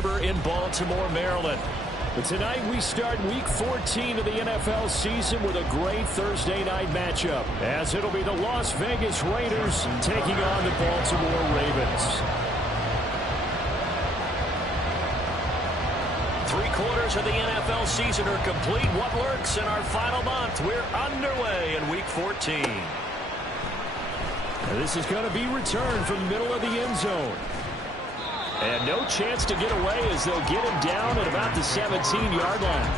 Harbor in Baltimore, Maryland. But tonight we start Week 14 of the NFL season with a great Thursday night matchup, as it'll be the Las Vegas Raiders taking on the Baltimore Ravens. 3/4 of the NFL season are complete. What lurks in our final month? We're underway in Week 14. And this is going to be returned from the middle of the end zone. And no chance to get away as they'll get him down at about the 17-yard line.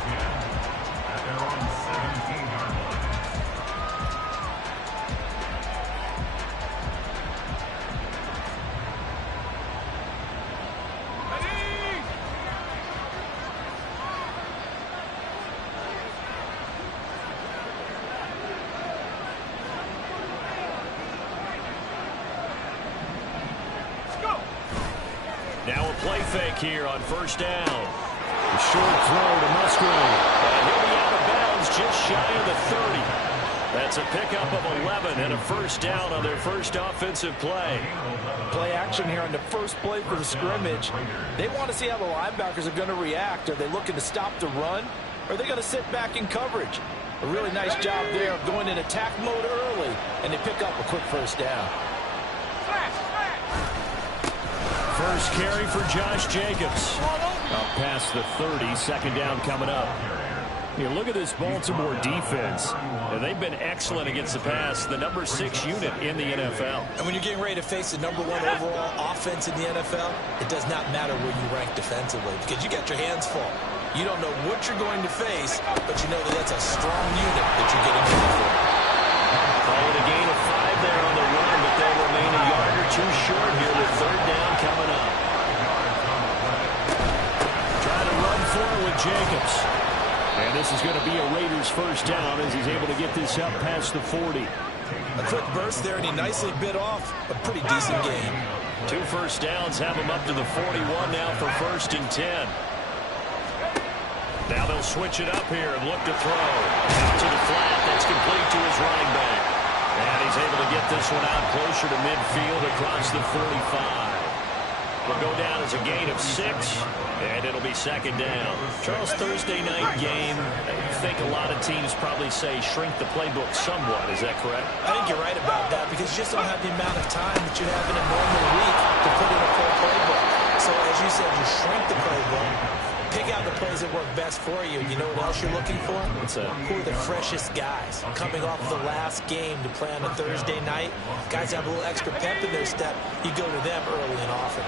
Now a play fake here on first down. A short throw to Musgrave. And he'll be out of bounds just shy of the 30. That's a pickup of 11 and a first down on their first offensive play. Play action here on the first play for the scrimmage. They want to see how the linebackers are going to react. Are they looking to stop the run? Or are they going to sit back in coverage? A really nice job there of going in attack mode early, and they pick up a quick first down. First carry for Josh Jacobs. Up past the 30, second down coming up. You look at this Baltimore defense, and they've been excellent against the pass, the number 6 unit in the NFL. And when you're getting ready to face the number 1 overall offense in the NFL, it does not matter where you rank defensively because you got your hands full. You don't know what you're going to face, but you know that that's a strong unit that you're getting ready for. Call it a gain of 5 there on the run, but they'll remain a yard or two short here with third down coming up. Trying to run forward with Jacobs. And this is going to be a Raiders first down as he's able to get this up past the 40. A quick burst there, and he nicely bit off a pretty decent game. 2 first downs have him up to the 41 now for first and 10. Now they'll switch it up here and look to throw. Out to the flat. That's complete to his running back. And he's able to get this one out closer to midfield across the 45. Will go down as a gain of 6, and it'll be second down. Charles, Thursday night game, I think a lot of teams probably say shrink the playbook somewhat. Is that correct? I think you're right about that because you just don't have the amount of time that you have in a normal week to put in a full playbook. So as you said, you shrink the playbook. Pick out the plays that work best for you. You know what else you're looking for? Who are the freshest guys coming off of the last game to play on a Thursday night? Guys have a little extra pep in their step. You go to them early and often.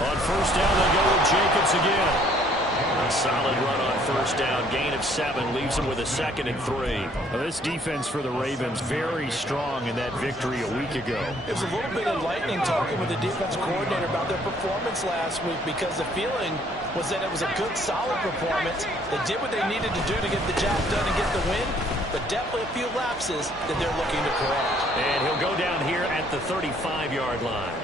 On first down, they go with Jacobs again. A solid run on first down. Gain of 7 leaves him with a 2nd and 3. Well, this defense for the Ravens very strong in that victory a week ago. It was a little bit enlightening talking with the defense coordinator about their performance last week because the feeling was that it was a good, solid performance. They did what they needed to do to get the job done and get the win, but definitely a few lapses that they're looking to correct. And he'll go down here at the 35-yard line.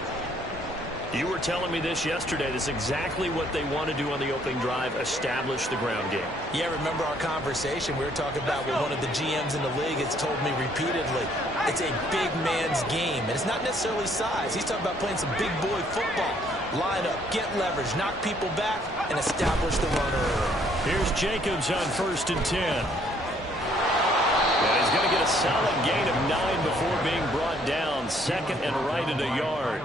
You were telling me this yesterday. This is exactly what they want to do on the opening drive, establish the ground game. Yeah, remember our conversation? We were talking about what one of the GMs in the league has told me repeatedly. It's a big man's game, and it's not necessarily size. He's talking about playing some big boy football. Line up, get leverage, knock people back, and establish the run early. Here's Jacobs on first and 10. And he's going to get a solid gain of 9 before being brought down. 2nd and right at a yard.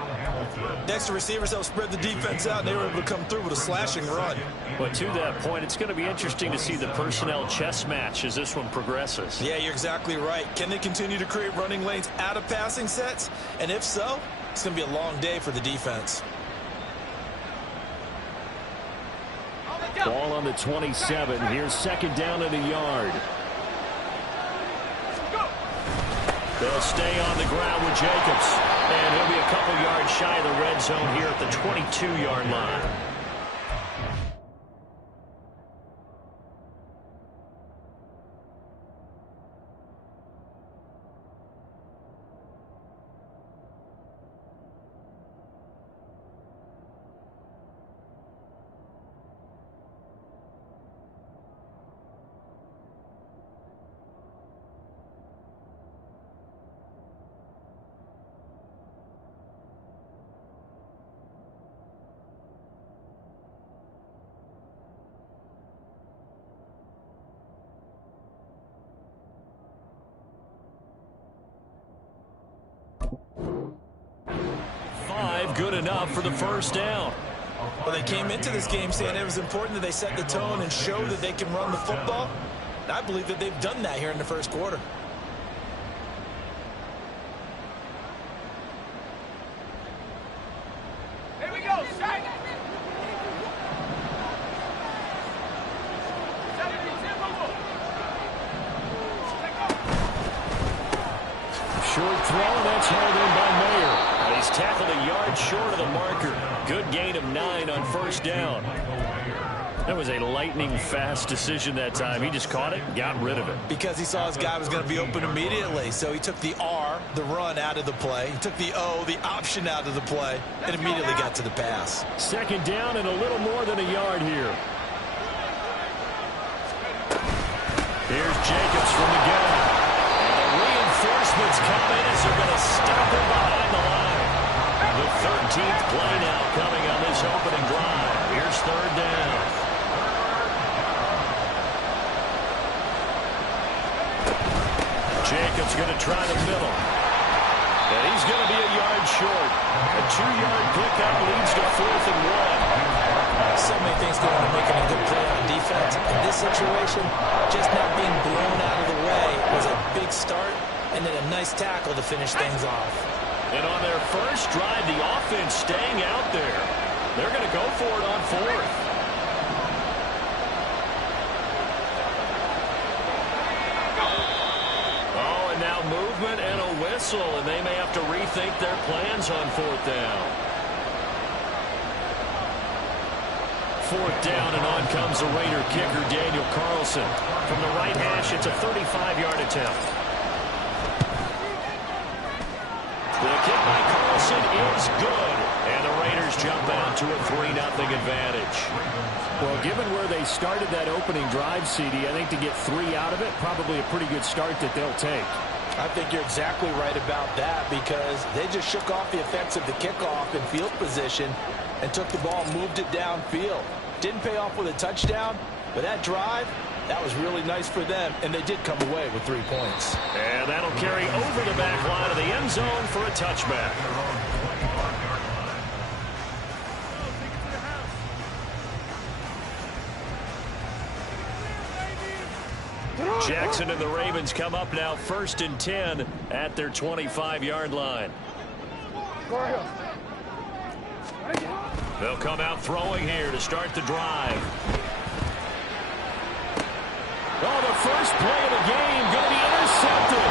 Next to receivers, they'll spread the defense out, and they were able to come through with a slashing run. But to that point, it's going to be interesting to see the personnel chess match as this one progresses. Yeah, you're exactly right. Can they continue to create running lanes out of passing sets? And if so, it's going to be a long day for the defense. Ball on the 27. Here's 2nd down and a yard. They'll stay on the ground with Jacobs. And he'll be a couple yards shy of the red zone here at the 22-yard line. prove good enough for the first down. Well, they came into this game saying it was important that they set the tone and show that they can run the football. And I believe that they've done that here in the first quarter. Here we go, Shaq. Short throw, and that's hauled in by Mayer. And he's tackled a yard short of the marker. Good gain of 9 on first down. That was a lightning-fast decision that time. He just caught it and got rid of it. Because he saw his guy was going to be open immediately. So he took the R, the run, out of the play. He took the O, the option, out of the play, and immediately got to the pass. Second down and a little more than a yard here. Here's Jacobs from the gun. Reinforcements come in as they're going to stop him behind the line. The 13th play now coming on this opening drive. Here's third down. Jacobs going to try the middle. And he's going to be a yard short. A 2-yard pickup leads to 4th and 1. So many things going on making a good play on defense. In this situation, just not being blown out of the way was a big start, and then a nice tackle to finish things off. And on their first drive, the offense staying out there. They're going to go for it on 4th. Oh, and now movement and a whistle, and they may have to rethink their plans on 4th down. 4th down, and on comes the Raider kicker, Daniel Carlson. From the right hash, it's a 35-yard attempt. The kick by Carlson is good, and the Raiders jump out to a 3-0 advantage. Well, given where they started that opening drive, CD, I think to get 3 out of it, probably a pretty good start that they'll take. I think you're exactly right about that, because they just shook off the effects of the kickoff and field position and took the ball and moved it downfield. Didn't pay off with a touchdown, but that drive, that was really nice for them, and they did come away with 3 points. And that'll carry over the back line of the end zone for a touchback. Jackson and the Ravens come up now 1st and 10 at their 25-yard line. They'll come out throwing here to start the drive. Oh, the first play of the game going to be intercepted.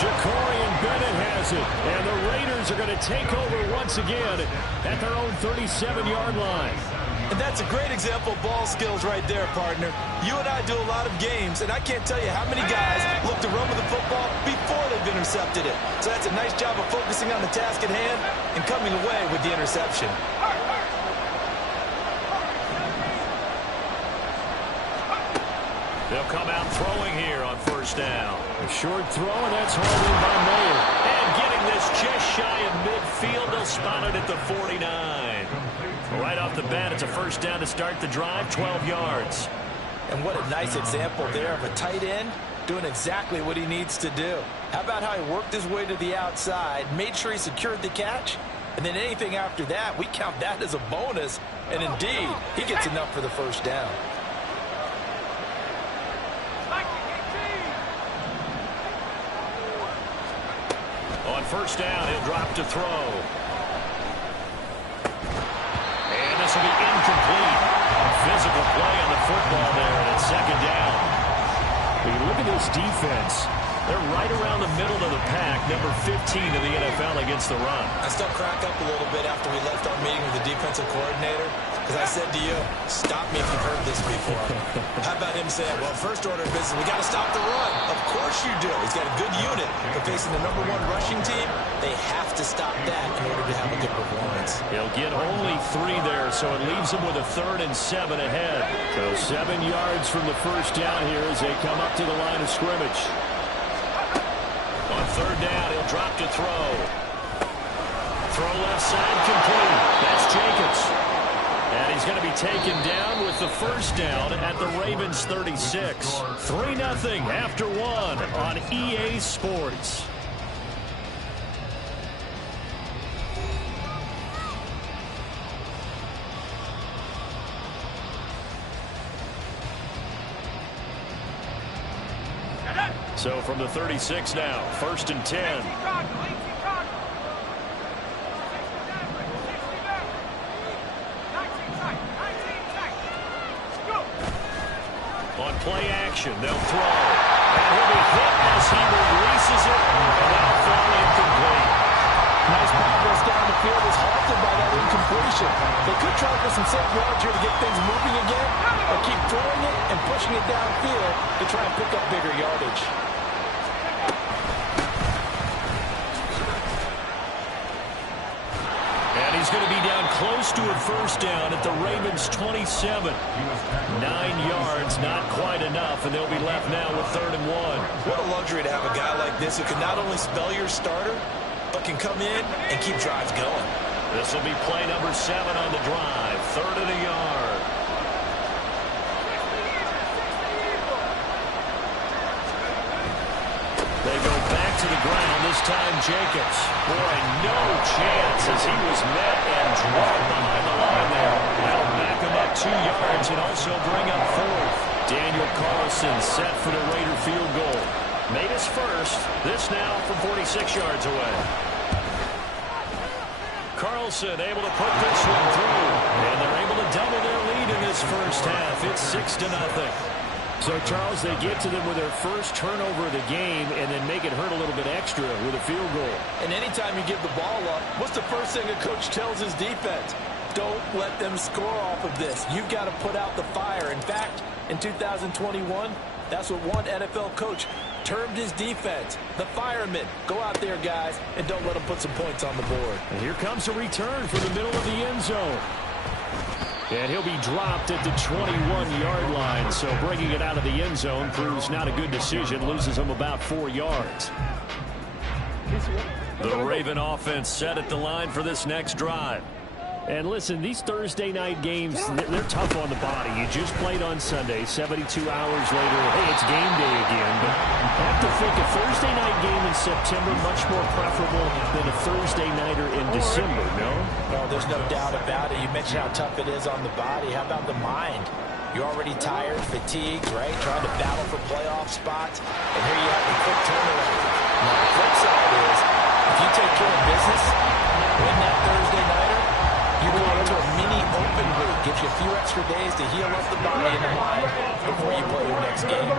Jacorian Bennett has it, and the Raiders are going to take over once again at their own 37-yard line. And that's a great example of ball skills right there, partner. You and I do a lot of games, and I can't tell you how many guys look to run with the football before they've intercepted it. So that's a nice job of focusing on the task at hand and coming away with the interception. They'll come out throwing here on first down. A short throw, and that's hauled in by Mayer. And getting this just shy of midfield, they'll spot it at the 49. Right off the bat, it's a first down to start the drive, 12 yards. And what a nice example there of a tight end doing exactly what he needs to do. How about how he worked his way to the outside, made sure he secured the catch, and then anything after that, we count that as a bonus. And indeed, he gets enough for the first down. On first down, he'll drop to throw. And this will be incomplete. A physical play on the football there, and it's second down. When you look at this defense, they're right around the middle of the pack, number 15 in the NFL against the run. I still crack up a little bit after we left our meeting with the defensive coordinator, because I said to you, stop me if you've heard this before. How about him saying, well, first order of business, we got to stop the run. Of course you do. He's got a good unit. But facing the #1 rushing team, they have to stop that in order to have a good performance. He'll get only 3 there, so it leaves him with a 3rd and 7 ahead. So 7 yards from the first down here as they come up to the line of scrimmage. On third down, he'll drop to throw. Throw left side complete. That's Jacobs. And he's going to be taken down with the first down at the Ravens 36. 3-0 after 1 on EA Sports. So from the 36 now, 1st and 10. On play action, they'll throw. And he'll be hit as he releases it, and that'll fall incomplete. Nice progress down the field was halted by that incompletion. They could try for some safe yards here to get things moving again, or keep throwing it and pushing it downfield to try and pick up bigger yardage. And he's going to be down close to a first down at the Ravens' 27. 9 yards, not quite enough, and they'll be left now with 3rd and 1. What a luxury to have a guy like this who can not only spell your starter, but can come in and keep drives going. This will be play number 7 on the drive. 3rd and a yard. They go back to the ground, this time Jacobs. Boy, no chance as he was met and dropped behind the line there. That'll back him up 2 yards and also bring up 4th. Daniel Carlson set for the Raider field goal. Made his first. This now from 46 yards away. Carlson able to put this one through. And they're able to double their lead in this first half. It's 6-0. So, Charles, they get to them with their first turnover of the game and then make it hurt a little bit extra with a field goal. And anytime you give the ball up, what's the first thing a coach tells his defense? Don't let them score off of this. You've got to put out the fire. In fact, in 2021, that's what one NFL coach termed his defense, the firemen. Go out there, guys, and don't let them put some points on the board. And here comes a return for the middle of the end zone. And he'll be dropped at the 21-yard line, so bringing it out of the end zone proves not a good decision, loses him about 4 yards. The Raven offense set at the line for this next drive. And listen, these Thursday night games, they're tough on the body. You just played on Sunday, 72 hours later, hey, it's game day again. But I have to think a Thursday night game in September much more preferable than a Thursday nighter in December, no? No, there's no doubt about it. You mentioned how tough it is on the body. How about the mind? You're already tired, fatigued, right? Trying to battle for playoff spots. And here you have the quick turnaround. Now, the flip side is, if you take care of business, win that Thursday nighter, you go into a mini open week. Gives you a few extra days to heal up the body and the mind before you play your next game.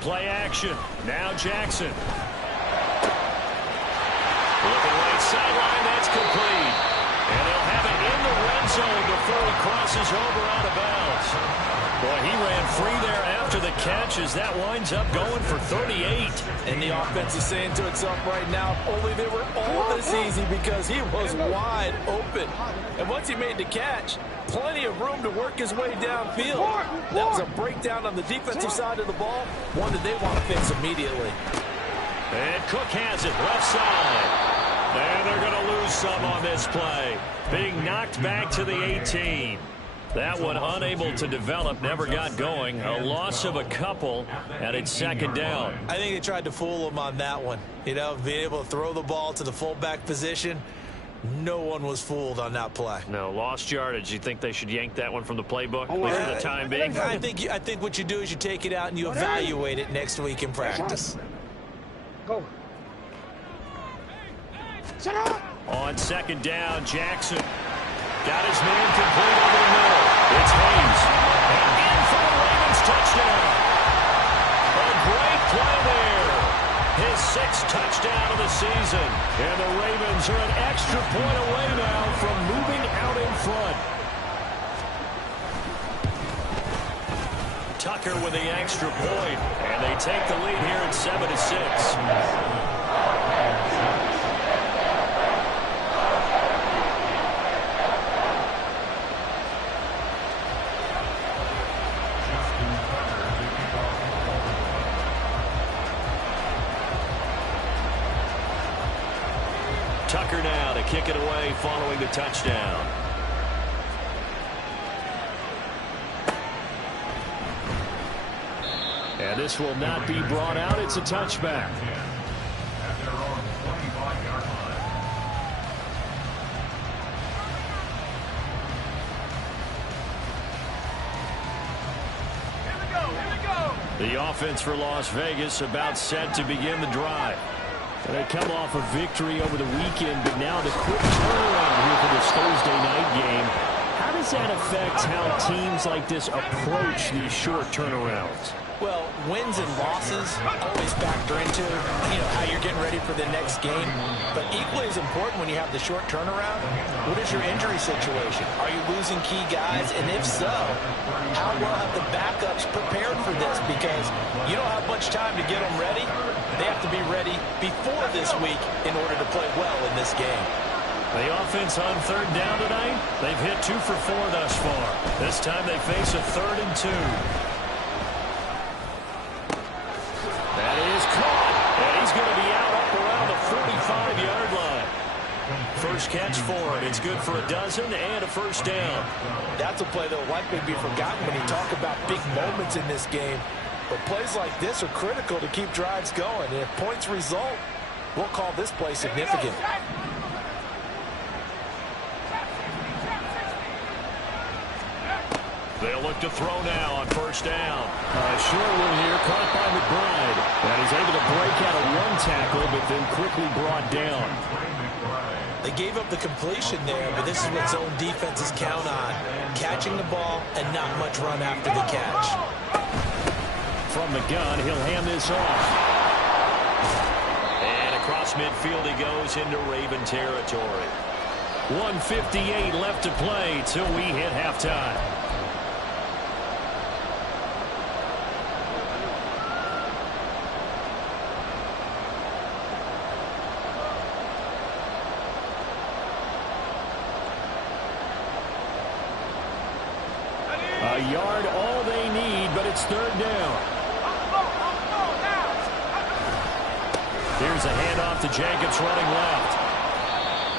Play action. Now Jackson. Looking right sideline. That's complete. And they'll have it in the red zone before he crosses over out of bounds. Boy, he ran free there after the catch as that winds up going for 38. And the offense is saying to itself right now, only they were all this easy because he was wide open. And once he made the catch, plenty of room to work his way downfield. That was a breakdown on the defensive side of the ball, one that they want to fix immediately. And Cook has it left side. And they're going to lose some on this play. Being knocked back to the 18. That one unable to develop, never got going. A loss of a couple, and it's 2nd down. I think they tried to fool him on that one. You know, being able to throw the ball to the fullback position. No one was fooled on that play. No, lost yardage. You think they should yank that one from the playbook, at least for the time being? I think what you do is you take it out and you evaluate it next week in practice. Go. On 2nd down, Jackson got his man complete over the middle. It's Hayes. And in for the Ravens touchdown. A great play there. His 6th touchdown of the season. And the Ravens are an extra point away now from moving out in front. Tucker with the extra point. And they take the lead here at 7-6. Tucker now to kick it away following the touchdown. And this will not be brought out. It's a touchback. The offense for Las Vegas about set to begin the drive. And they come off a victory over the weekend, but now the quick turnaround here for this Thursday night game. How does that affect how teams like this approach these short turnarounds? Well, wins and losses always factor into, how you're getting ready for the next game. But equally as important when you have the short turnaround, what is your injury situation? Are you losing key guys? And if so, how well have the backups prepared for this? Because you don't have much time to get them ready. They have to be ready before this week in order to play well in this game. The offense on third down tonight, they've hit 2 for 4 thus far. This time they face a 3rd and 2. That is caught, and he's going to be out up around the 45-yard line. First catch for him. It's good for a dozen and a first down. That's a play that will likely be forgotten when you talk about big moments in this game. But plays like this are critical to keep drives going. And if points result, we'll call this play significant. They'll look to throw now on first down. Short one here, caught by McBride. And he's able to break out a run tackle, but then quickly brought down. They gave up the completion there, but this is what zone defenses count on. Catching the ball and not much run after the catch. From the gun, he'll hand this off. And across midfield he goes into Raven territory. 1:58 left to play till we hit halftime. A yard, all they need, but it's third down. Here's a handoff to Jacobs running left.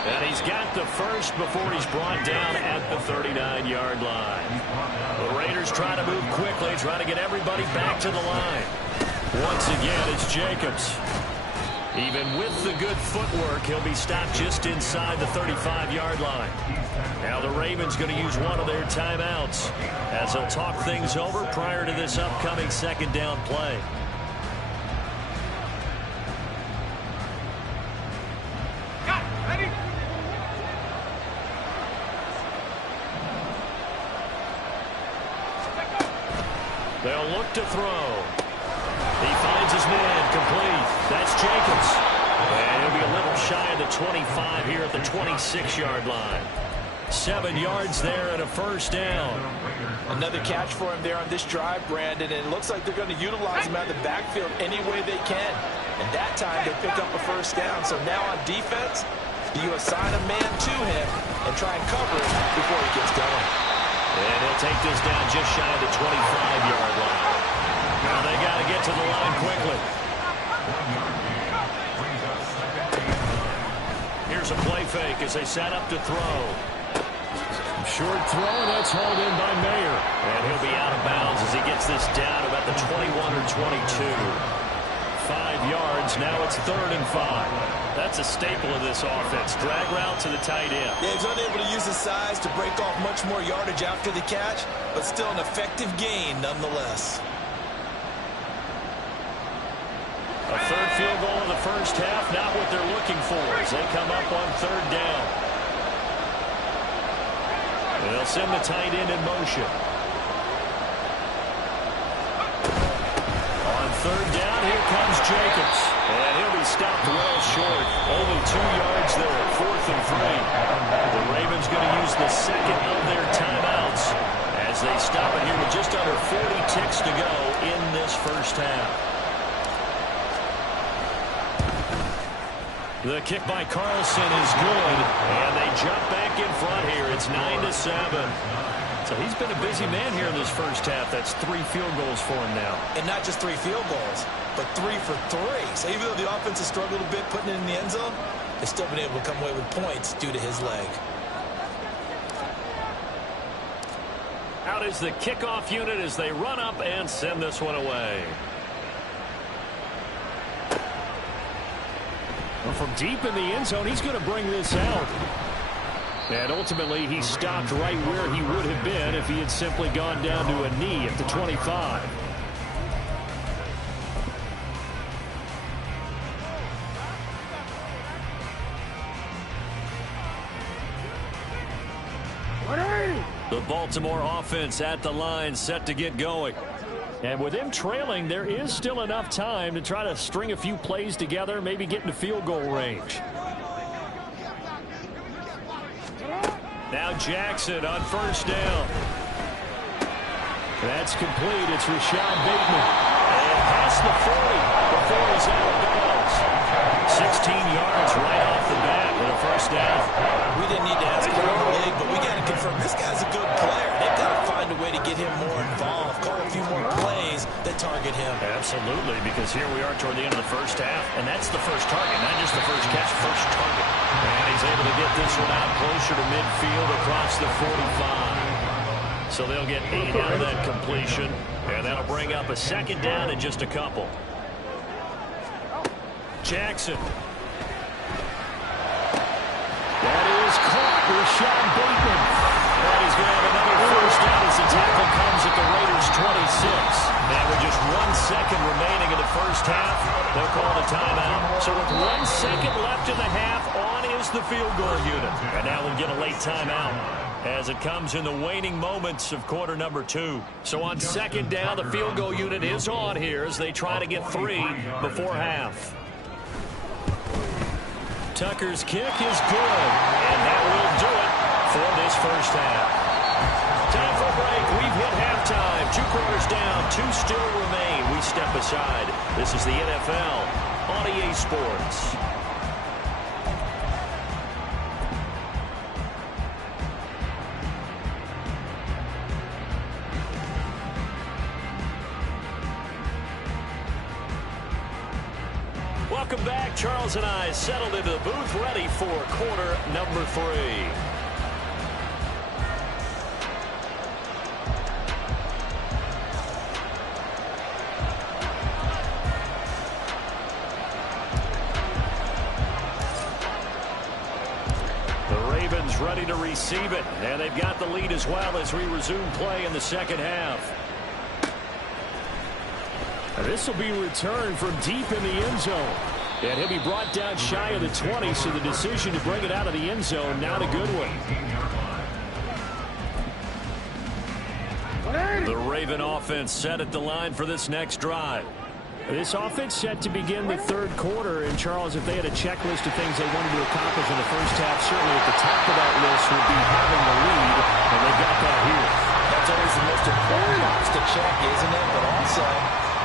And he's got the first before he's brought down at the 39-yard line. The Raiders trying to move quickly, trying to get everybody back to the line. Once again, it's Jacobs. Even with the good footwork, he'll be stopped just inside the 35-yard line. Now the Ravens going to use one of their timeouts as they'll talk things over prior to this upcoming second down play. They'll look to throw. He finds his man complete. That's Jacobs. And he'll be a little shy of the 25 here at the 26-yard line. 7 yards there and a first down. Another catch for him there on this drive, Brandon, and it looks like they're going to utilize him out of the backfield any way they can. And that time they pick up a first down. So now on defense, you assign a man to him and try and cover it before he gets going. And he'll take this down just shy of the 25-yard line. Now they got to get to the line quickly. Here's a play fake as they set up to throw. Short throw, and that's hauled in by Mayer. And he'll be out of bounds as he gets this down about the 21 or 22. 5 yards, now it's 3rd and 5. That's a staple of this offense. Drag route to the tight end. Yeah, he's unable to use his size to break off much more yardage after the catch, but still an effective gain nonetheless. A third field goal in the first half, not what they're looking for as they come up on 3rd down. And they'll send the tight end in motion. On 3rd down, here comes Jacobs. And he'll be stopped well short. Only 2 yards there, 4th and 3. The Ravens going to use the second of their timeouts as they stop it here with just under 40 ticks to go in this first half. The kick by Carlson is good, and they jump back in front here. It's 9-7. So he's been a busy man here in this first half. That's 3 field goals for him now. And not just 3 field goals, but 3 for 3. So even though the offense has struggled a bit putting it in the end zone, they've still been able to come away with points due to his leg. Out is the kickoff unit as they run up and send this one away. From deep in the end zone, he's going to bring this out. And ultimately, he stopped right where he would have been if he had simply gone down to a knee at the 25. The Baltimore offense at the line, set to get going. And with them trailing, there is still enough time to try to string a few plays together, maybe get into field goal range. Now Jackson on first down. That's complete. It's Rashad Bateman. And past the 40 before he's out of bounds. 16 yards right off the bat with a first down. We didn't need to ask around the league, but we got to confirm this guy's a good player. They've got to find a way to get him more involved, call a few more plays that target him. Absolutely, because here we are toward the end of the first half, and that's the first target, not just the first catch, first target. And he's able to get this one out closer to midfield across the 45. So they'll get 8 out of that completion, and that'll bring up a second down in just a couple. Jackson. That is caught. Rashad Bateman. And he's going to have another first down as the tackle comes at the Raiders' 26. And with just 1 second remaining in the first half, they'll call a timeout. So with 1 second left in the half, on is the field goal unit. And now we'll get a late timeout as it comes in the waning moments of quarter number 2. So on second down, the field goal unit is on here as they try to get 3 before half. Tucker's kick is good, and that will do it for this first half. Time for a break. We've hit halftime. 2 quarters down, 2 still remain. We step aside. This is the NFL on EA Sports. Welcome back. Charles and I settled into the booth, ready for quarter number 3. The Ravens ready to receive it, and they've got the lead as well as we resume play in the second half. This will be returned from deep in the end zone. And he'll be brought down shy of the 20, so the decision to bring it out of the end zone, not a good one. The Raven offense set at the line for this next drive. This offense set to begin the third quarter. And, Charles, if they had a checklist of things they wanted to accomplish in the first half, certainly at the top of that list would be having the lead, and they got that here. That's always the most important box to check, isn't it? But also,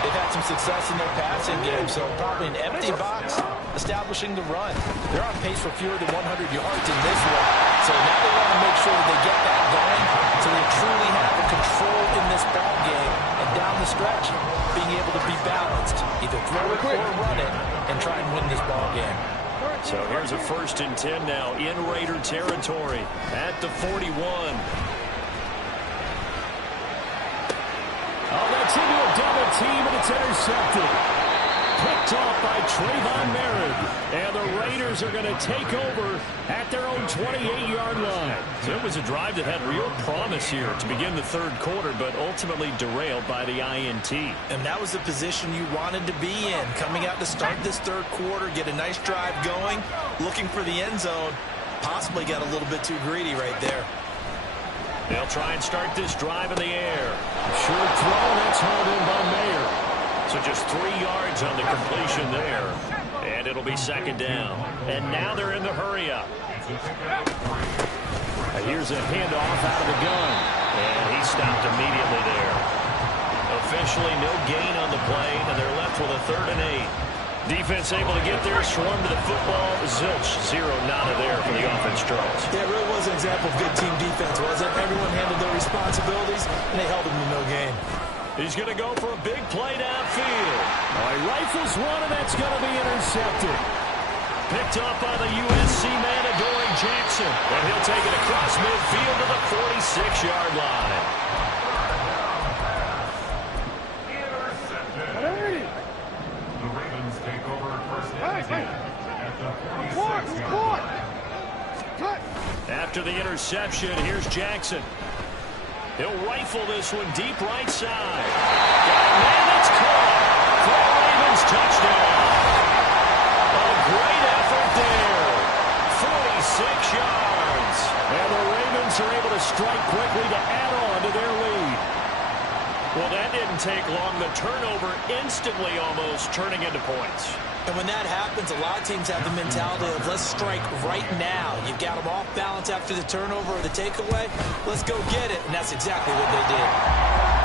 they've had some success in their passing game, so probably an empty box establishing the run. They're on pace for fewer than 100 yards in this one. So now they want to make sure they get that going so they truly have a control in this ball game. And down the stretch, being able to be balanced, either throw it or run it, and try and win this ball game. So here's a 1st and 10 now in Raider territory at the 41. Oh, that's into a double team, and it's intercepted. Picked off by Trayvon Merritt. And the Raiders are going to take over at their own 28-yard line. So it was a drive that had real promise here to begin the third quarter, but ultimately derailed by the INT. And that was the position you wanted to be in. Coming out to start this third quarter, get a nice drive going, looking for the end zone. Possibly got a little bit too greedy right there. They'll try and start this drive in the air. Short throw, that's hauled in by Mayer. So just 3 yards on the completion there. And it'll be second down. And now they're in the hurry-up. Here's a handoff out of the gun. And he stopped immediately there. Officially no gain on the play, and they're left with a 3rd and 8. Defense able to get there, swarm to the football. Zilch, 0, nada there for the offense, Charles. Yeah, it really was an example of good team defense, wasn't it? Everyone handled their responsibilities, and they held them to no gain. He's going to go for a big play downfield. He rifles one, and that's going to be intercepted. Picked up by the USC man, Adoree Jackson. And he'll take it across midfield to the 46-yard line. The Ravens take over first and 10 at the 46-yard line. After the interception, here's Jackson. He'll rifle this one deep right side. Got a man that's caught for a Ravens touchdown. A great effort there. 46 yards. points. And the Ravens are able to strike quickly to add on to their lead. Well, that didn't take long. The turnover instantly almost turning into points. And when that happens, a lot of teams have the mentality of let's strike right now. You've got them off balance after the turnover or the takeaway. Let's go get it. And that's exactly what they did.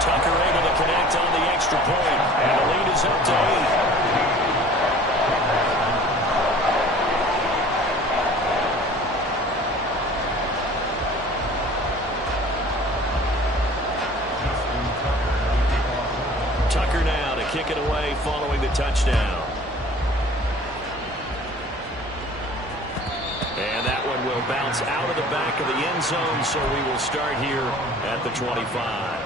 Tucker able to connect on the extra point. And the lead is up to 8. Tucker now to kick it away following the touchdown. And that one will bounce out of the back of the end zone, so we will start here at the 25.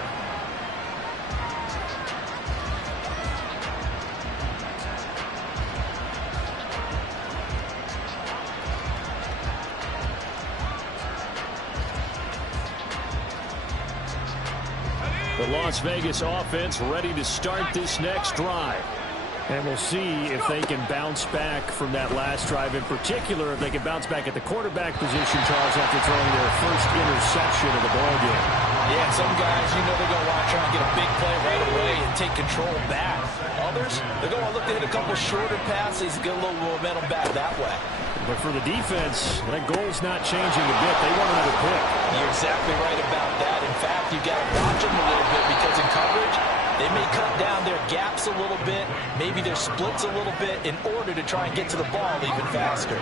The Las Vegas offense ready to start this next drive. And we'll see if they can bounce back from that last drive. In particular, if they can bounce back at the quarterback position, Charles, after throwing their first interception of the ballgame. Yeah, some guys, you know, they're going to want to try and get a big play right away and take control back. Others, they're going to look to hit a couple shorter passes, get a little momentum back that way. But for the defense, that goal's not changing a bit. They want another pick. You're exactly right about that. In fact, you've got to watch them a little bit because in coverage, they may cut down their gaps a little bit, maybe their splits a little bit in order to try and get to the ball even faster.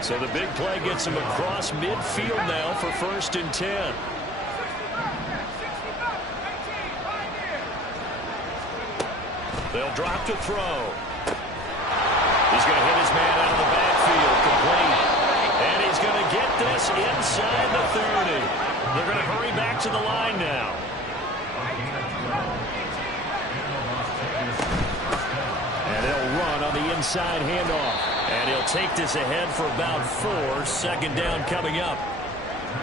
So the big play gets them across midfield now for 1st and 10. They'll drop to throw. He's going to hit his man out of the backfield, complete. And he's going to get this inside the 30. They're going to hurry back to the line now. And they'll run on the inside handoff. And he'll take this ahead for about 4. 2nd down coming up.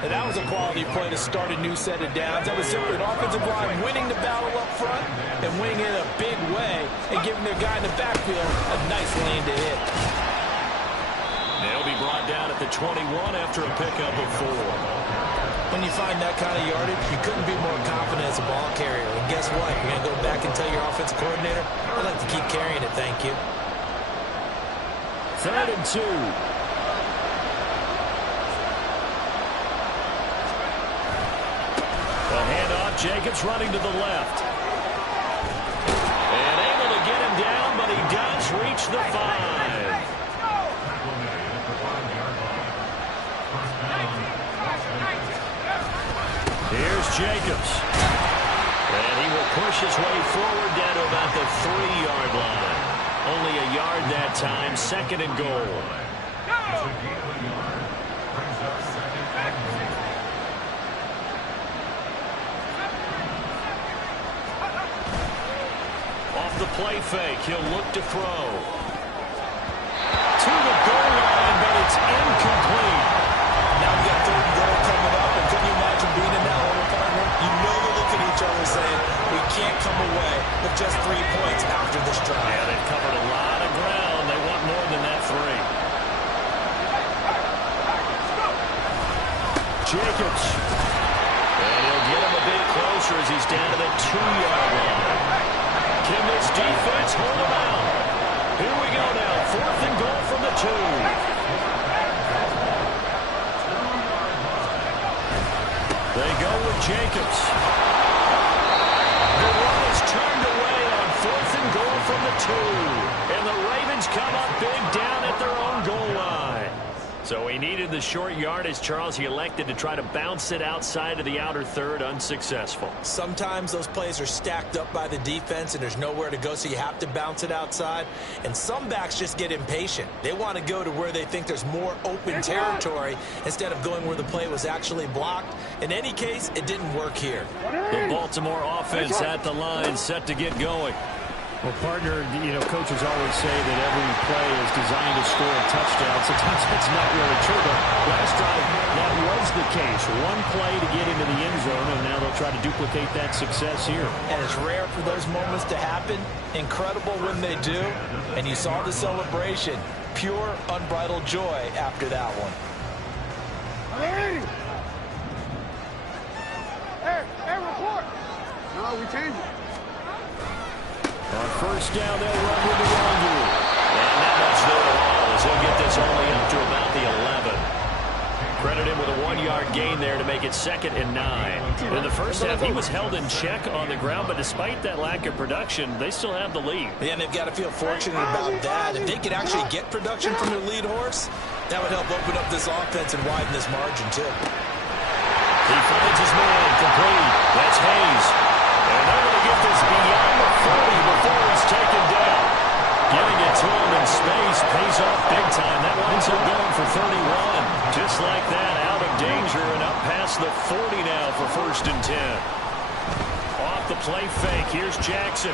And that was a quality play to start a new set of downs. That was simply an offensive line winning the battle up front and winning it in a big way and giving their guy in the backfield a nice lane to hit. They'll be brought down at the 21 after a pickup of 4. When you find that kind of yardage, you couldn't be more confident as a ball carrier. And guess what? You're going to go back and tell your offensive coordinator, I'd like to keep carrying it, thank you. 3rd and 2. The handoff, Jacobs running to the left. And able to get him down, but he does reach the 5. Here's Jacobs. And he will push his way forward down to about the 3-yard line. Only a yard that time, 2nd and goal. Off the play fake, he'll look to throw. To the goal line, but it's incomplete. Now we got 3rd and goal coming up, and can you imagine being in that little partner? You know they're looking at each other saying, we can't come away with just 3 points after this drive. Yeah, they've covered a lot of ground. They want more than that 3. Jacobs. And he'll get him a bit closer as he's down to the 2-yard line. Can this defense hold him out? Here we go now. 4th and goal from the 2. They go with Jacobs. The run is turned away on 4th and goal from the 2. And the Ravens come up big down at their own goal line. So he needed the short yardage, Charles. He elected to try to bounce it outside of the outer third, unsuccessful. Sometimes those plays are stacked up by the defense and there's nowhere to go, so you have to bounce it outside. And some backs just get impatient. They want to go to where they think there's more open territory instead of going where the play was actually blocked. In any case, it didn't work here. The Baltimore offense at the line, set to get going. Well, partner, coaches always say that every play is designed to score a touchdown. Sometimes that's not really true, but last drive, that was the case. One play to get into the end zone, and now they'll try to duplicate that success here. And it's rare for those moments to happen. Incredible when they do. And you saw the celebration. Pure, unbridled joy after that one. Hey, report. No, we changed it. On first down, they'll run with the Longu. And not much there at all as he'll get this only up to about the 11. Credit him with a 1-yard gain there to make it 2nd and 9. In the first half, he was held in check on the ground, but despite that lack of production, they still have the lead. Yeah, and they've got to feel fortunate about that. If they could actually get production from their lead horse, that would help open up this offense and widen this margin, too. He finds his man, complete. That's Hayes. And they're going to get this beyond the 40 before he's taken down. Getting it to him in space pays off big time. That winds up going for 31. Just like that, out of danger and up past the 40 now for 1st and 10. Off the play fake, here's Jackson.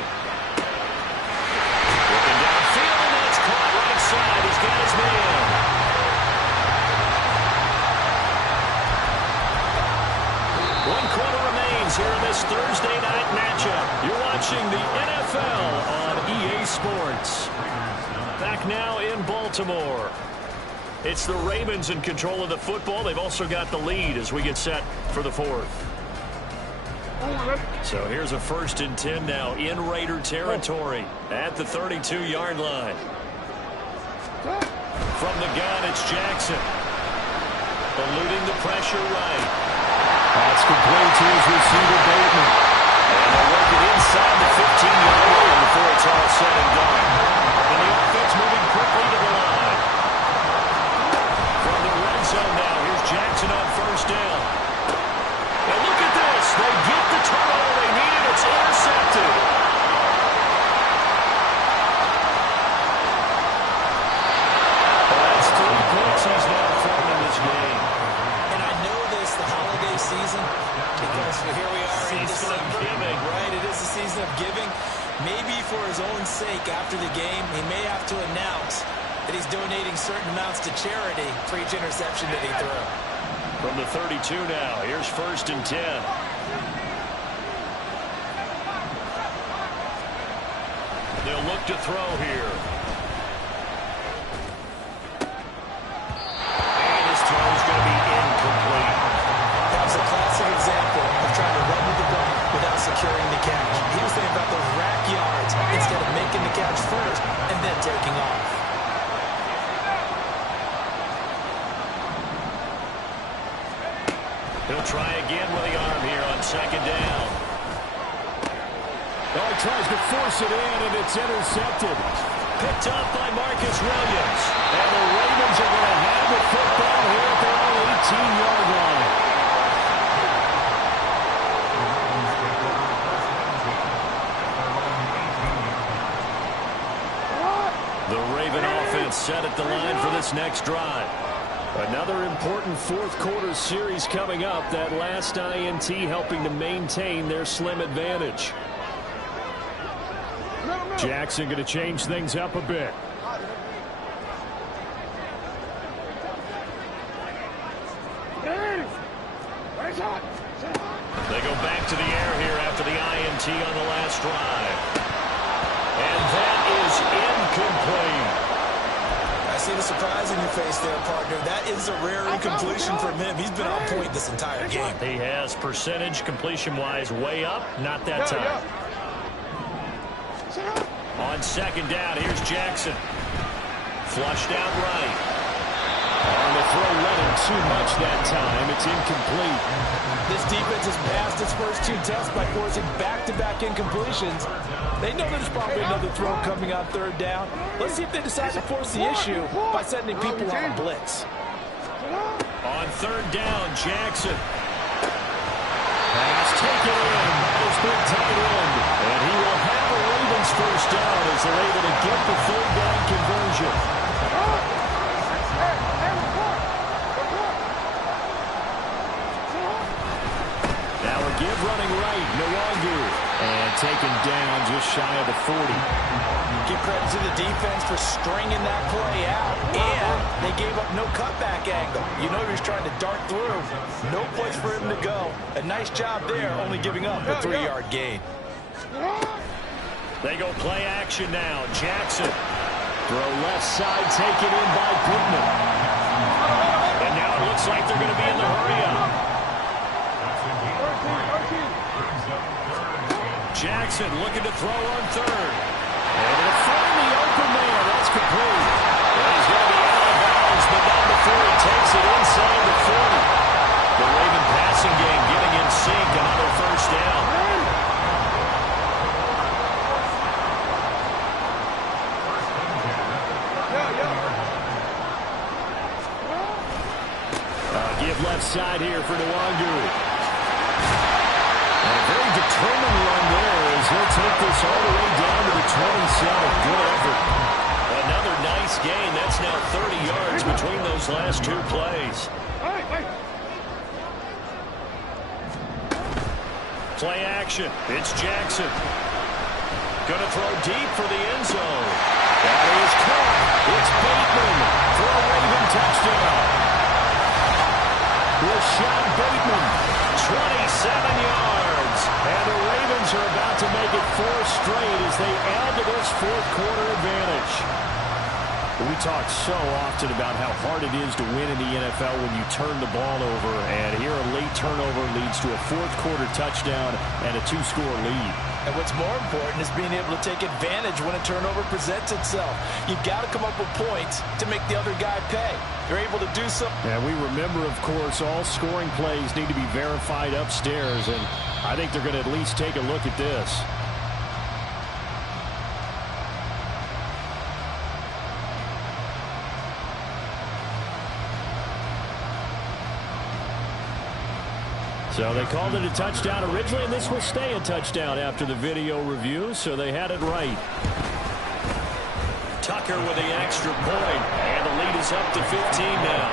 Looking downfield, and that's caught right side. He's got his man. 1 quarter remains here in this Thursday night matchup. You're watching the NFL on EA Sports. Back now in Baltimore. It's the Ravens in control of the football. They've also got the lead as we get set for the 4th. So here's a 1st and 10 now in Raider territory at the 32-yard line. From the gun, it's Jackson. Eluding the pressure right. That's complete to his receiver, Bateman. And they'll work it inside the 15-yard line before it's all said and done. And the offense moving quickly to the line. From the red zone now, here's Jackson on 1st down. And look at this. They get the turnover they needed. It's intercepted. Well, that's 3 points he's now thrown in this game. Season, because here we are in Season of giving. Right, it is the season of giving. Maybe for his own sake after the game, he may have to announce that he's donating certain amounts to charity for each interception that he threw. From the 32 now, here's 1st and 10. They'll look to throw here. And his throw's going to be incomplete. That's a classic example of trying to run with the ball without securing the catch. He was thinking about those rack yards instead of making the catch first and then taking off. He'll try again with the arm here on 2nd down. Oh, he tries to force it in, and it's intercepted. Picked up by Marcus Williams. And the Ravens are going to have the football here at their own 18-yard line. The Raven offense set at the line for this next drive. Another important 4th quarter series coming up. That last INT helping to maintain their slim advantage. Jackson going to change things up a bit. They go back to the air here after the INT on the last drive. And that is incomplete. I see the surprise in your face there, partner. That is a rare incompletion from him. He's been on point this entire game. He has percentage completion-wise way up. Not that time. On 2nd down, here's Jackson. Flushed out right. On the throw, running too much that time. It's incomplete. This defense has passed its first 2 tests by forcing back-to-back incompletions. They know there's probably another throw coming on 3rd down. Let's see if they decide to force the issue by sending people on a blitz. On 3rd down, Jackson. Pass taken in by his big tight end. And he will have a Ravens 1st down as they're able to get the 3rd down conversion. Give running right, Nwangu. And taken down just shy of the 40. Give credit to the defense for stringing that play out. And they gave up no cutback angle. You know he was trying to dart through. No place for him to go. A nice job there, only giving up a 3-yard gain. They go play action now. Jackson. Throw left side taken in by Pittman. And now it looks looks like they're going to be in the hurry-up. Jackson looking to throw on third. And it'll find the open man. That's complete. And he's going to be out of bounds, but not before he takes it inside the 40. The Raven passing game getting in sync. Another first down. Give left side here for Nwangu. And a very determined run there as he'll take this all the way down to the 27. Good effort. Another nice gain. That's now 30 yards between those last two plays. Play action. It's Jackson. Going to throw deep for the end zone. That is caught. It's Bateman for a Raven touchdown. Rashad Bateman, 27 yards. And the Ravens are about to make it 4 straight as they add to this fourth-quarter advantage. We talk so often about how hard it is to win in the NFL when you turn the ball over. And here a late turnover leads to a fourth-quarter touchdown and a 2-score lead. And what's more important is being able to take advantage when a turnover presents itself. You've got to come up with points to make the other guy pay. They're able to do so. And we remember, of course, all scoring plays need to be verified upstairs. And I think they're going to at least take a look at this. So they called it a touchdown originally, and this will stay a touchdown after the video review, so they had it right. Tucker with the extra point, and the lead is up to 15 now.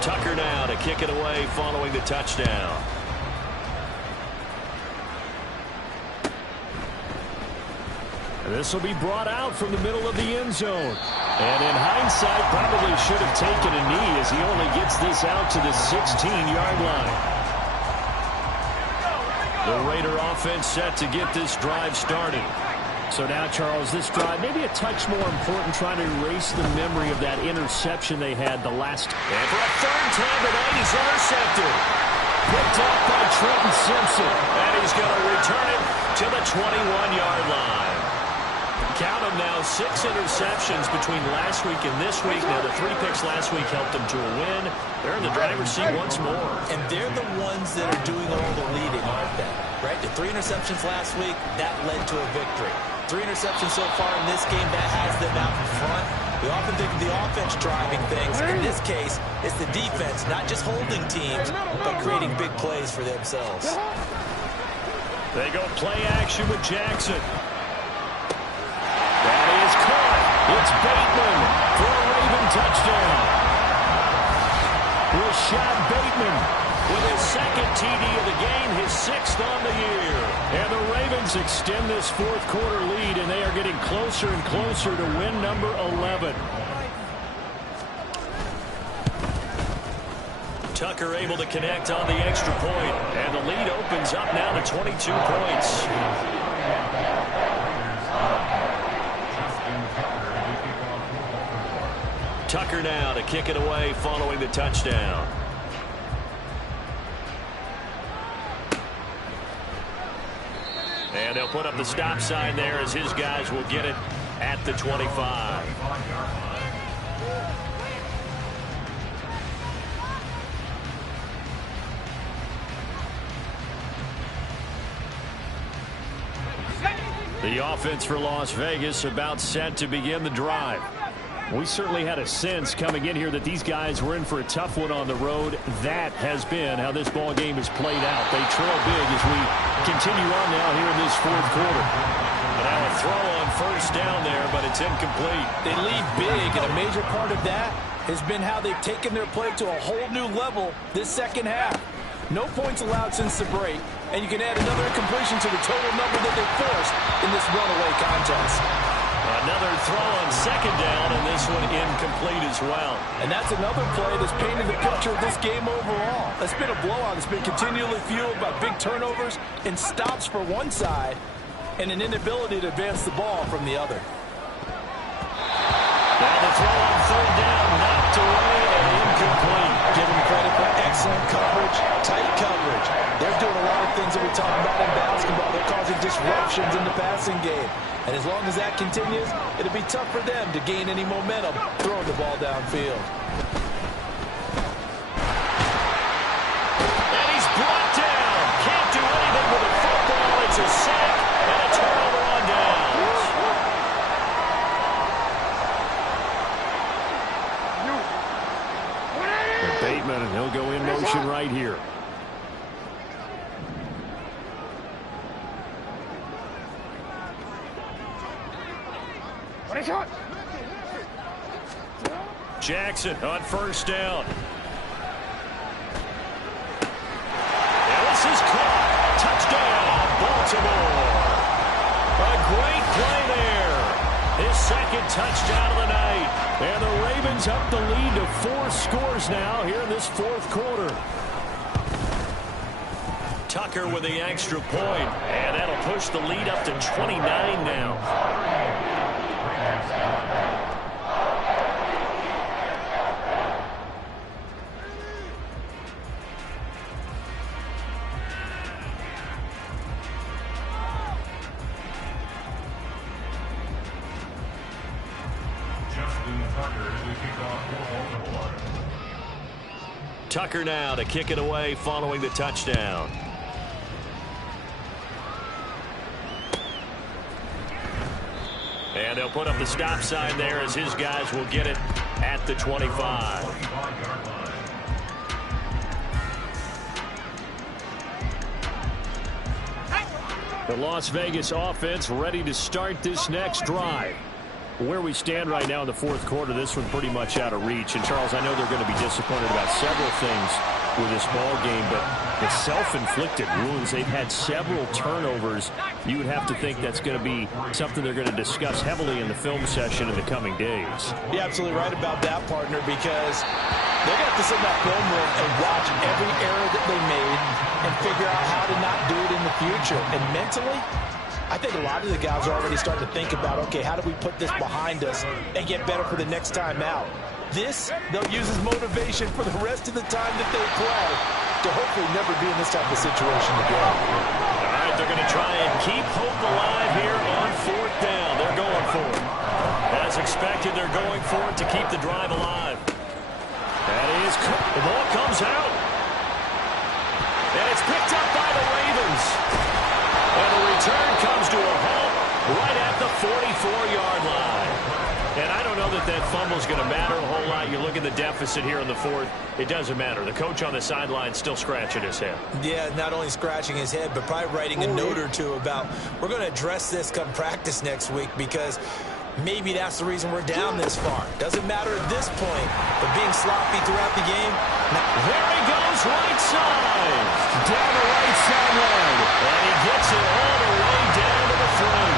Tucker now to kick it away following the touchdown. This will be brought out from the middle of the end zone. And in hindsight, probably should have taken a knee as he only gets this out to the 16-yard line. The Raider offense set to get this drive started. So now, Charles, this drive maybe a touch more important, trying to erase the memory of that interception they had the last. And for a third time tonight, he's intercepted. Picked up by Trenton Simpson. And he's going to return it to the 21-yard line. Count them now, 6 interceptions between last week and this week. Now, the 3 picks last week helped them to a win. They're in the driver's seat once more. And they're the ones that are doing all the leading, aren't they? Right? The 3 interceptions last week, that led to a victory. 3 interceptions so far in this game, that has them out in front. We often think of the offense driving things. In this case, it's the defense, not just holding teams, but creating big plays for themselves. They go play action with Jackson. That is caught. It's Bateman for a Raven touchdown. Rashad Bateman with his second TD of the game, his 6th on the year. And the Ravens extend this fourth-quarter lead, and they are getting closer and closer to win number 11. Tucker able to connect on the extra point, and the lead opens up now to 22 points. Tucker now to kick it away following the touchdown. And they'll put up the stop sign there as his guys will get it at the 25. The offense for Las Vegas about set to begin the drive. We certainly had a sense coming in here that these guys were in for a tough one on the road. That has been how this ball game has played out. They trail big as we continue on now here in this fourth quarter. Now a throw on first down there, but it's incomplete. They lead big, and a major part of that has been how they've taken their play to a whole new level this second half. No points allowed since the break, and you can add another incompletion to the total number that they forced in this runaway contest. Another Another throw on second down, and this one incomplete as well. And that's another play that's painted the picture of this game overall. It's been a blowout. It's been continually fueled by big turnovers and stops for one side and an inability to advance the ball from the other. Now the throw on third down, knocked away and incomplete. Give them credit for excellent coverage, tight coverage. They're doing a lot of things that we talk about in basketball. They're causing disruptions in the passing game. And as long as that continues, it'll be tough for them to gain any momentum throwing the ball downfield. And he's brought down. Can't do anything with a football. It's a sack and a turnover on downs. Bateman, and he'll go in motion right here. Jackson on first down. And this is caught. Touchdown, Baltimore. A great play there. His second touchdown of the night. And the Ravens up the lead to 4 scores now here in this fourth quarter. Tucker with the extra point. And that'll push the lead up to 29 now. Tucker now to kick it away following the touchdown. And they'll put up the stop sign there as his guys will get it at the 25. The Las Vegas offense ready to start this next drive. Where we stand right now in the fourth quarter, this one pretty much out of reach. And, Charles, I know they're going to be disappointed about several things with this ball game, but the self-inflicted wounds, they've had several turnovers. You would have to think that's going to be something they're going to discuss heavily in the film session in the coming days. You're absolutely right about that, partner, because they're going to have to sit in that film room and watch every error that they made and figure out how to not do it in the future. And mentally, I think a lot of the guys are already starting to think about, okay, how do we put this behind us and get better for the next time out? This, they'll use as motivation for the rest of the time that they play to hopefully never be in this type of situation again. All right, they're going to try and keep hope alive here on fourth down. They're going for it. As expected, they're going for it to keep the drive alive. That is, the ball comes out. And it's picked up by the Ravens. And the return comes to a halt right at the 44-yard line. And I don't know that that fumble is going to matter a whole lot. You look at the deficit here in the fourth, it doesn't matter. The coach on the sideline still scratching his head. Yeah, not only scratching his head, but probably writing a note or two about, we're going to address this come practice next week because maybe that's the reason we're down this far. Doesn't matter at this point, but being sloppy throughout the game. There he goes, right side. Down the right sideline. And he gets it all the way down to the front.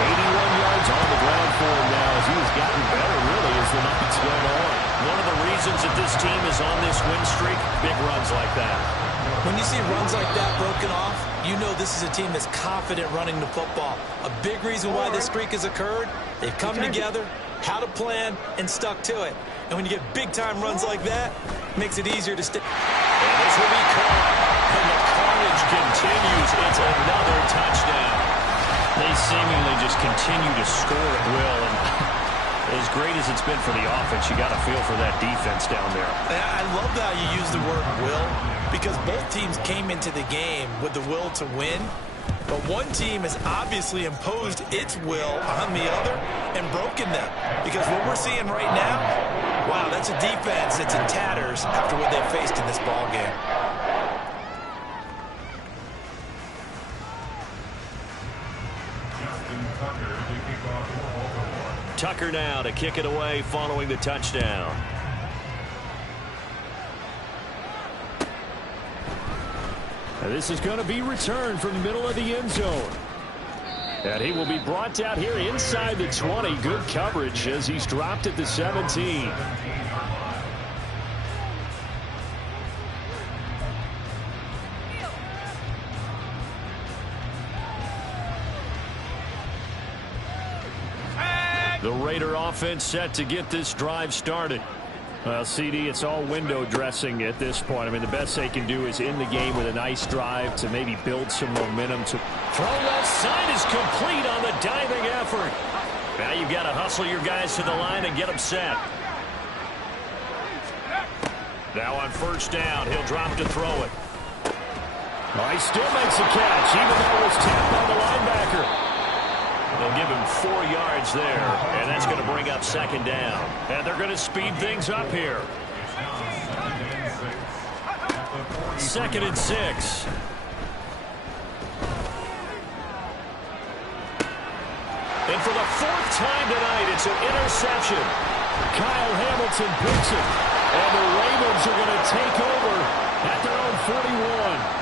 81 yards on the ground for him now as he has gotten better, really, as the night's going on. One of the reasons that this team is on this win streak, big runs like that. When you see runs like that broken off, you know this is a team that's confident running the football. A big reason why this streak has occurred, they've come together, had a plan, and stuck to it. And when you get big-time runs like that, it makes it easier to stay. And this will be caught. And the carnage continues. It's another touchdown. They seemingly just continue to score at will. And as great as it's been for the offense, you got to feel for that defense down there. I love how you use the word will, because both teams came into the game with the will to win. But one team has obviously imposed its will on the other and broken them. Because what we're seeing right now, wow, that's a defense that's in tatters after what they faced in this ball game. Tucker now to kick it away following the touchdown. Now this is going to be returned from the middle of the end zone. And he will be brought down here inside the 20. Good coverage as he's dropped at the 17. The Raider offense set to get this drive started. Well, CD, it's all window dressing at this point. I mean, the best they can do is end the game with a nice drive to maybe build some momentum. Throw left side is complete on the diving effort. Now you've got to hustle your guys to the line and get them set. Now on first down, he'll drop to throw it. Oh, he still makes a catch, even though it was tapped by the linebacker. They'll give him 4 yards there, and that's going to bring up second down. And they're going to speed things up here. 2nd and 6. And for the 4th time tonight, it's an interception. Kyle Hamilton picks it, and the Ravens are going to take over at their own 41.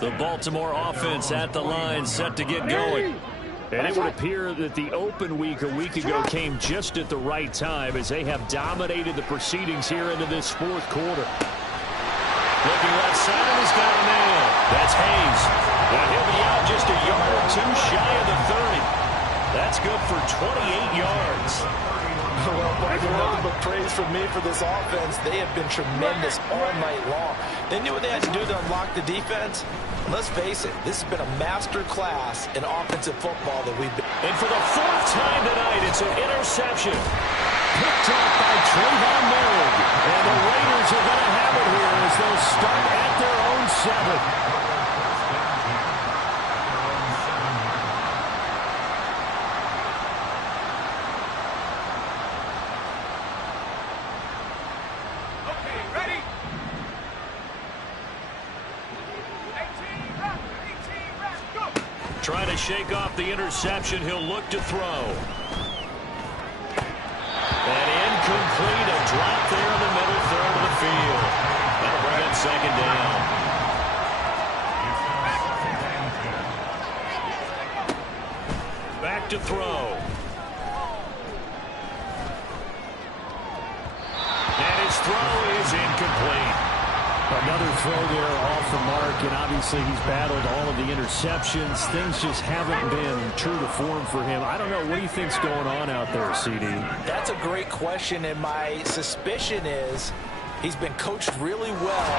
The Baltimore offense at the line set to get going. And it would appear that the open week a week ago came just at the right time as they have dominated the proceedings here into this 4th quarter. Looking left side, and he's got a man. That's Hayes. And he'll be out just a yard or two shy of the 30. That's good for 28 yards. Well, nothing but praise from me for this offense. They have been tremendous all night long. They knew what they had to do to unlock the defense. And let's face it, this has been a master class in offensive football that we've been. And for the 4th time tonight, it's an interception. Picked up by Trayvon Merrick. And the Raiders are going to have it here as they'll start at their own 7. Trying to shake off the interception. He'll look to throw. And incomplete. A drop there in the middle third of the field. That'll bring up second down. Back to throw. And his throw is incomplete. Another throw there off the mark, and obviously he's battled all of the interceptions. Things just haven't been true to form for him. I don't know. What do you think's going on out there, CD? That's a great question, and my suspicion is he's been coached really well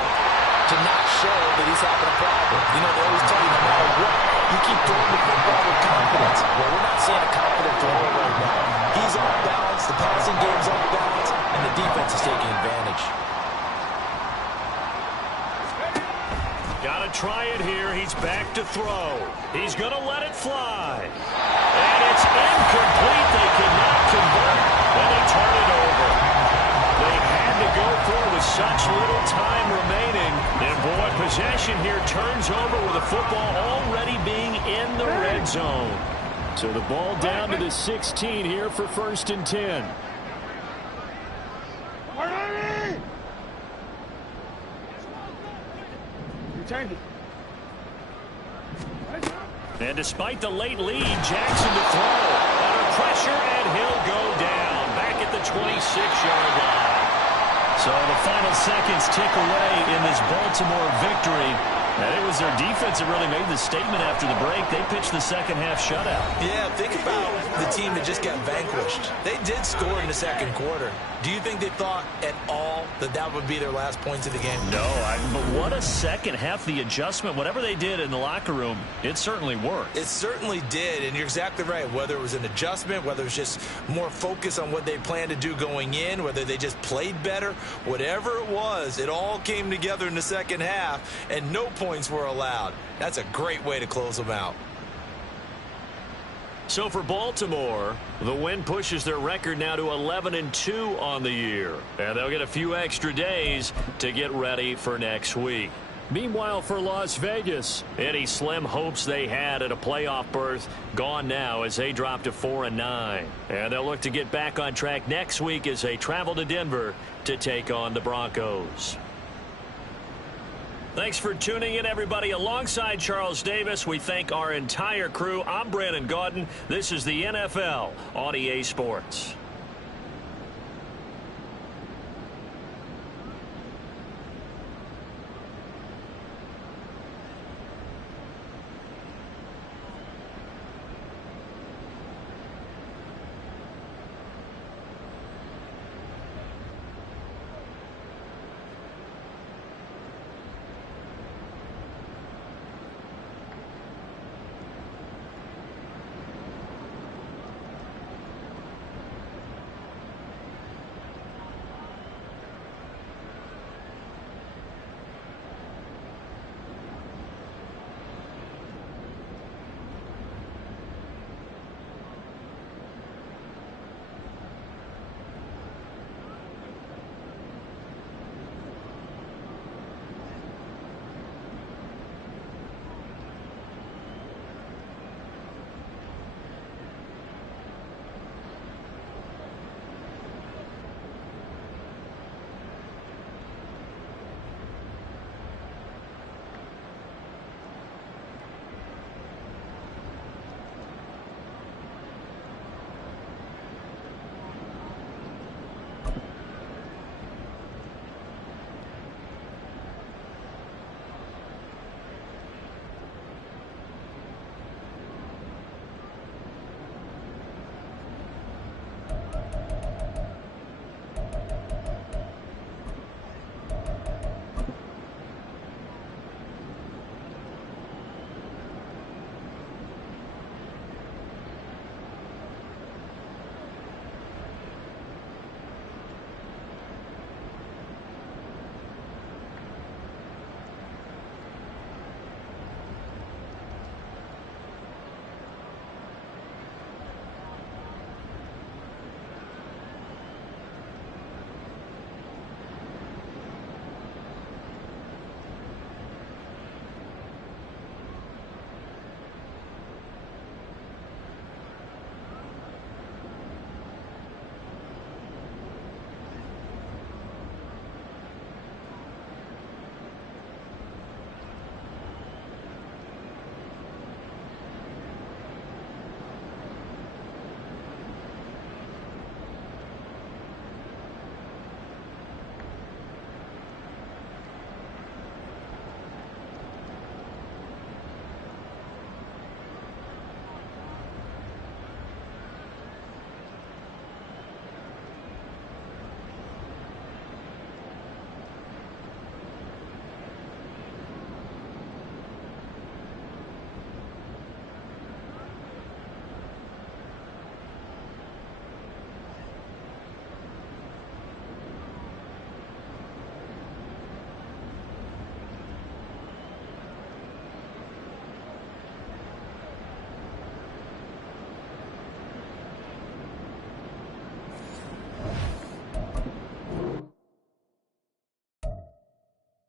to not show that he's having a problem. You know, they always tell you no matter what, you keep throwing the football with confidence. Well, we're not seeing a confident thrower right now. He's off balance, the passing game's off balance, and the defense is taking advantage. Got to try it here. He's back to throw. He's going to let it fly. And it's incomplete. They cannot convert, and they turn it over. They had to go for it with such little time remaining. And, boy, possession here turns over with the football already being in the red zone. So the ball down to the 16 here for 1st and 10. And despite the late lead, Jackson to throw. Under pressure, and he'll go down. Back at the 26-yard line. So the final seconds tick away in this Baltimore victory. And it was their defense that really made the statement after the break. They pitched the second-half shutout. Yeah, think about the team that just got vanquished. They did score in the 2nd quarter. Do you think they thought at all that that would be their last points of the game? No, but what a second half. The adjustment, whatever they did in the locker room, it certainly worked. It certainly did, and you're exactly right. Whether it was an adjustment, whether it was just more focus on what they planned to do going in, whether they just played better, whatever it was, it all came together in the second half, and no points were allowed. That's a great way to close them out. So for Baltimore, the win pushes their record now to 11-2 on the year. And they'll get a few extra days to get ready for next week. Meanwhile, for Las Vegas, any slim hopes they had at a playoff berth gone now as they drop to 4-9. And they'll look to get back on track next week as they travel to Denver to take on the Broncos. Thanks for tuning in, everybody. Alongside Charles Davis, we thank our entire crew. I'm Brandon Gaudin. This is the NFL on EA Sports.